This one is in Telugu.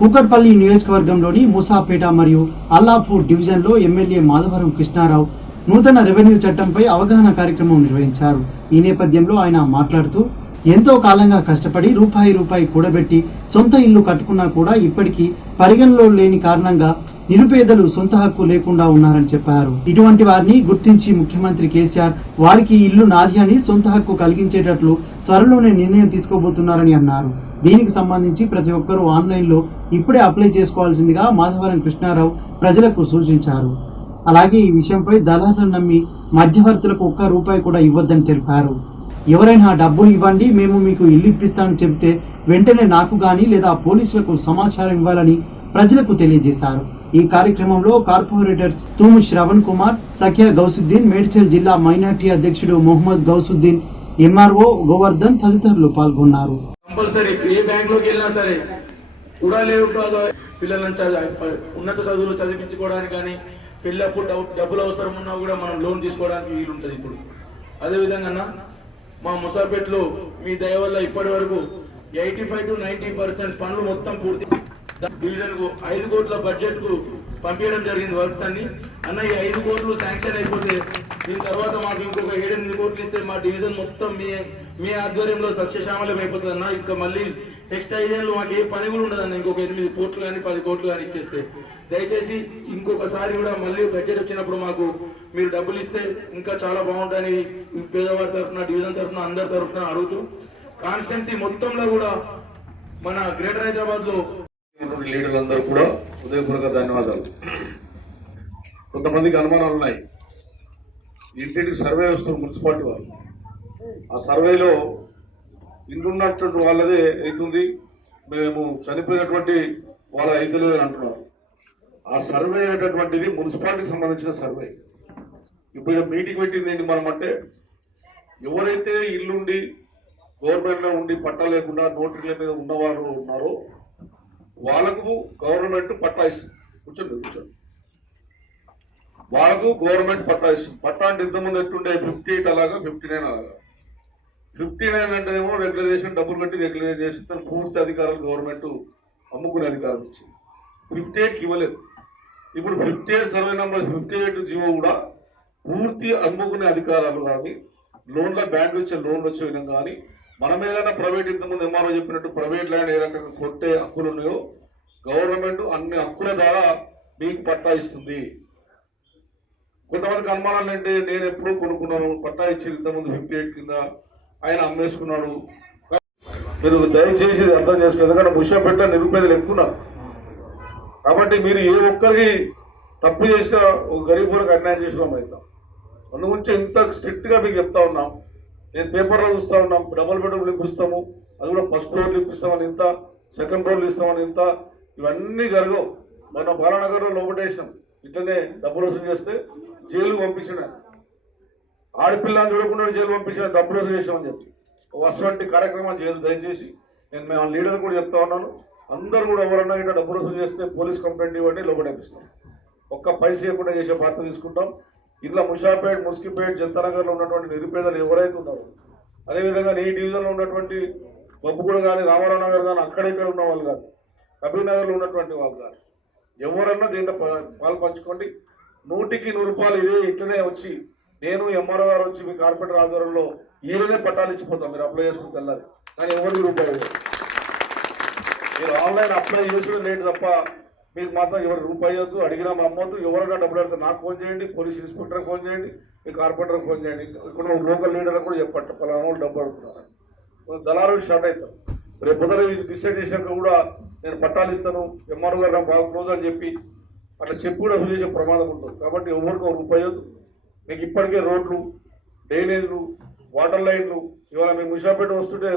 కూకట్పల్లి నియోజకవర్గంలోని మూసాపేట మరియు అల్లాపూర్ డివిజన్లో ఎమ్మెల్యే మాధవరం కృష్ణారావు నూతన రెవెన్యూ చట్టంపై అవగాహన కార్యక్రమం నిర్వహించారు. ఈ నేపథ్యంలో ఆయన మాట్లాడుతూ ఎంతో కాలంగా కష్టపడి రూపాయి కూడబెట్టి సొంత ఇల్లు కట్టుకున్నా కూడా ఇప్పటికీ పరిగణలో లేని కారణంగా నిరుపేదలు సొంత హక్కు లేకుండా ఉన్నారని చెప్పారు. ఇటువంటి వారిని గుర్తించి ముఖ్యమంత్రి కేసీఆర్ వారికి ఇల్లు నాది అని సొంత హక్కు కలిగించేటట్లు త్వరలోనే నిర్ణయం తీసుకోబోతున్నారని అన్నారు. దీనికి సంబంధించి ప్రతి ఒక్కరూ ఆన్లైన్ లో ఇప్పుడే అప్లై చేసుకోవాల్సిందిగా మాధవరం కృష్ణారావు ప్రజలకు సూచించారు. అలాగే ఈ విషయంపై దళారులను నమ్మి మధ్యవర్తులకు ₹1 కూడా ఇవ్వద్దని తెలిపారు. ఎవరైనా డబ్బులు ఇవ్వండి మేము మీకు ఇల్లు ఇప్పిస్తానని చెబితే వెంటనే నాకు గాని లేదా పోలీసులకు సమాచారం ఇవ్వాలని ప్రజలకు తెలియజేశారు. ఈ కార్యక్రమంలో కార్పొరేటర్స్ తూము శ్రవణ్ కుమార్, సఖ్యా గౌసుద్దీన్, మేడ్చల్ జిల్లా మైనార్టీ అధ్యక్షుడు మొహమ్మద్ గౌసుద్దీన్, ఎంఆర్ఓ గోవర్ధన్ తదితరులు పాల్గొన్నారు. కంపల్సరీ ఏ బ్యాంక్ లోకి వెళ్ళినా సరే కూడా లేవు పిల్లలను ఉన్నత చదువులు చదివించుకోవడానికి కానీ పెళ్ళప్పుడు డబ్బులు అవసరం ఉన్నా కూడా మనం లోన్ తీసుకోవడానికి వీలుంటది. ఇప్పుడు అదే విధంగా మా ముసాపేటలో మీ దయ వల్ల ఇప్పటి వరకు 85 to 90% పనులు మొత్తం పూర్తి డివిజన్ కు 5 కోట్ల బడ్జెట్ కు పంపించడం జరిగింది. వర్క్స్ అన్ని అన్న ఈ 5 కోట్లు శాంక్షన్ అయిపోతే దీని తర్వాత మాకు ఇంకొక 7-8 కోట్లు ఇస్తే మా డివిజన్ మొత్తం మీ ఆధ్వర్యంలో సస్యశ్యామలం అయిపోతుంది అన్న. ఇంకా మళ్ళీ నెక్స్ట్ 5 ఏళ్ళు మాకు ఏ పని కూడా ఉండదు అన్న. ఇంకొక 8 కోట్లు కానీ 10 కోట్లు కానీ ఇచ్చేస్తే దయచేసి ఇంకొకసారి కూడా మళ్ళీ బడ్జెట్ వచ్చినప్పుడు మాకు మీరు డబ్బులు ఇస్తే ఇంకా చాలా బాగుంటుందని పేదవారి తరఫున డివిజన్ తరఫున అందరి తరఫున అడుగుతూ కాన్స్టిట్యున్సీ మొత్తంలో కూడా మన గ్రేటర్ హైదరాబాద్ లో లీడర్లందరూ కూడా హృదయపూర్వక ధన్యవాదాలు. కొంతమందికి అనుమానాలు ఉన్నాయి. ఇంటింటికి సర్వే వస్తుంది మున్సిపాలిటీ వాళ్ళు. ఆ సర్వేలో ఇంటున్నటువంటి వాళ్ళదే అవుతుంది, మేము చనిపోయినటువంటి వాళ్ళ అయితే లేదని అంటున్నారు. ఆ సర్వే అనేటటువంటిది మున్సిపాలిటీకి సంబంధించిన సర్వే. ఇప్పుడు మీటింగ్ పెట్టింది ఏంటి మనం అంటే, ఎవరైతే ఇల్లుండి గవర్నమెంట్లో ఉండి పట్టా లేకుండా నోటరీల మీద ఉన్నవారు ఉన్నారో వాళ్ళకు గవర్నమెంట్ పట్టా ఇస్తుంది. కూర్చోండి. వాళ్ళకు గవర్నమెంట్ పట్టా ఇస్తుంది. పట్టా అంటే ఇంతకుముందు ఎట్టుండే 58 అలాగా 59 అలాగా. 59 అంటేనేమో రెగ్యులైజేషన్ డబ్బులు కట్టి రెగ్యులైజ్ చేస్తే పూర్తి అధికారాలు గవర్నమెంట్ అమ్ముకునే అధికారం ఇచ్చింది. 58కి ఇవ్వలేదు. ఇప్పుడు 58 సర్వే నెంబర్ 58 జీవో కూడా పూర్తి అమ్ముకునే అధికారాలు కానీ లోన్ల బ్యాంకు ఇచ్చే లోన్లు వచ్చే విధంగా కానీ మనం ఏదైనా ప్రైవేట్ ఇంతకుముందు ఎంఆర్ఓ చెప్పినట్టు ప్రైవేట్ ల్యాండ్ ఏ రకంగా కొట్టే హక్కులు ఉన్నాయో గవర్నమెంట్ అన్ని హక్కుల ద్వారా మీకు పట్టా ఇస్తుంది. కొంతమందికి అనుమానాలు ఏంటి, నేను ఎప్పుడూ కొనుక్కున్నాను పట్టా ఇచ్చి ఇంతకుముందు 58 కింద ఆయన అమ్మేసుకున్నాడు. మీరు దయచేసి అర్థం చేసుకో, ఎందుకంటే ముషాపేట నిరుపేదలు ఎక్కున్నారు కాబట్టి మీరు ఏ ఒక్కరికి తప్పు చేసినా ఒక గరీబ్ వరకు అన్యాయం చేసినాం అవుతాం. అందుగురించి ఇంత స్ట్రిక్ట్గా మీకు చెప్తా ఉన్నాం. నేను పేపర్లో చూస్తూ ఉన్నాం, డబుల్ బెడ్రూమ్లు ఇప్పిస్తాము, అది కూడా ఫస్ట్ ఫ్లోర్లు ఇప్పిస్తామని ఇంత, సెకండ్ ఫ్లోర్లు ఇస్తామని ఇంత, ఇవన్నీ జరగవు. మనం బాలానగర్లో లోపటేసినాం, ఇట్లనే డబ్బులు వసూలు చేస్తే జైలుకు పంపించిన, ఆడపిల్లని చూడకుండా జైలు పంపించిన డబ్బులు వసూలు చేసామని చెప్పి అటువంటి కార్యక్రమాలు చేయదు. దయచేసి నేను మేము లీడర్ కూడా చెప్తా ఉన్నాను, అందరూ కూడా ఎవరన్నా ఇట్లా డబ్బులు వసూలు చేస్తే పోలీస్ కంప్లైంట్ ఇవ్వండి, లోపడేపిస్తాం. ఒక్క పైసా ఇవ్వకుండా చేసే బాధ్యత తీసుకుంటాం. ఇట్లా ముషాపేట్, ముస్కిపేట్, జంతనగర్లో ఉన్నటువంటి నిరుపేదలు ఎవరైతే ఉన్నారో, అదేవిధంగా ఈ డివిజన్లో ఉన్నటువంటి బొబ్బుగూడ కానీ రామారావు నగర్ కానీ అక్కడిక్కడ ఉన్న వాళ్ళు కానీ కబీర్ నగర్లో ఉన్నటువంటి వాళ్ళు కానీ ఎవరన్నా దీంట్లో పాలు పంచుకోండి. 100కి 100 రూపాయలు ఇదే ఇట్లనే వచ్చి నేను ఎంఆర్ఓ గారు వచ్చి మీ కార్పొరేటర్ ఆధ్వర్యంలో ఈరోజే పట్టాలు ఇచ్చిపోతాం. మీరు అప్లై చేసుకుని తెల్లాలి, కానీ ఎవరికి రూపాయలు మీరు ఆన్లైన్ అప్లై చేసుకుని లేట్ తప్ప మీకు మాత్రం ఎవరు రూపాయి వద్దు, అడిగినా అమ్మొద్దు. ఎవరైనా డబ్బులు అడితే నాకు ఫోన్ చేయండి, పోలీస్ ఇన్స్పెక్టర్కి ఫోన్ చేయండి, మీ కార్పొరేటర్కి ఫోన్ చేయండి, ఇక్కడ లోకల్ లీడర్కి కూడా చెప్పట్టు పలానా వాళ్ళు డబ్బు అడుగుతున్నారు. దళారులు స్టార్ట్ అవుతారు. రేపు పొద్దున డిసైడ్ చేశాక కూడా నేను పట్టాలు ఇస్తాను, ఎంఆర్ఓ గారు నాకు బాగా క్లోజ్ అని చెప్పి అట్లా చెప్పి కూడా అసలు చేసే ప్రమాదం ఉంటుంది. కాబట్టి ఎవరికి ఒక రూపాయి వద్దు. మీకు ఇప్పటికే రోడ్లు, డ్రైనేజ్లు, వాటర్ లైన్లు, ఇవాళ మేము ముషాపేట వస్తుంటే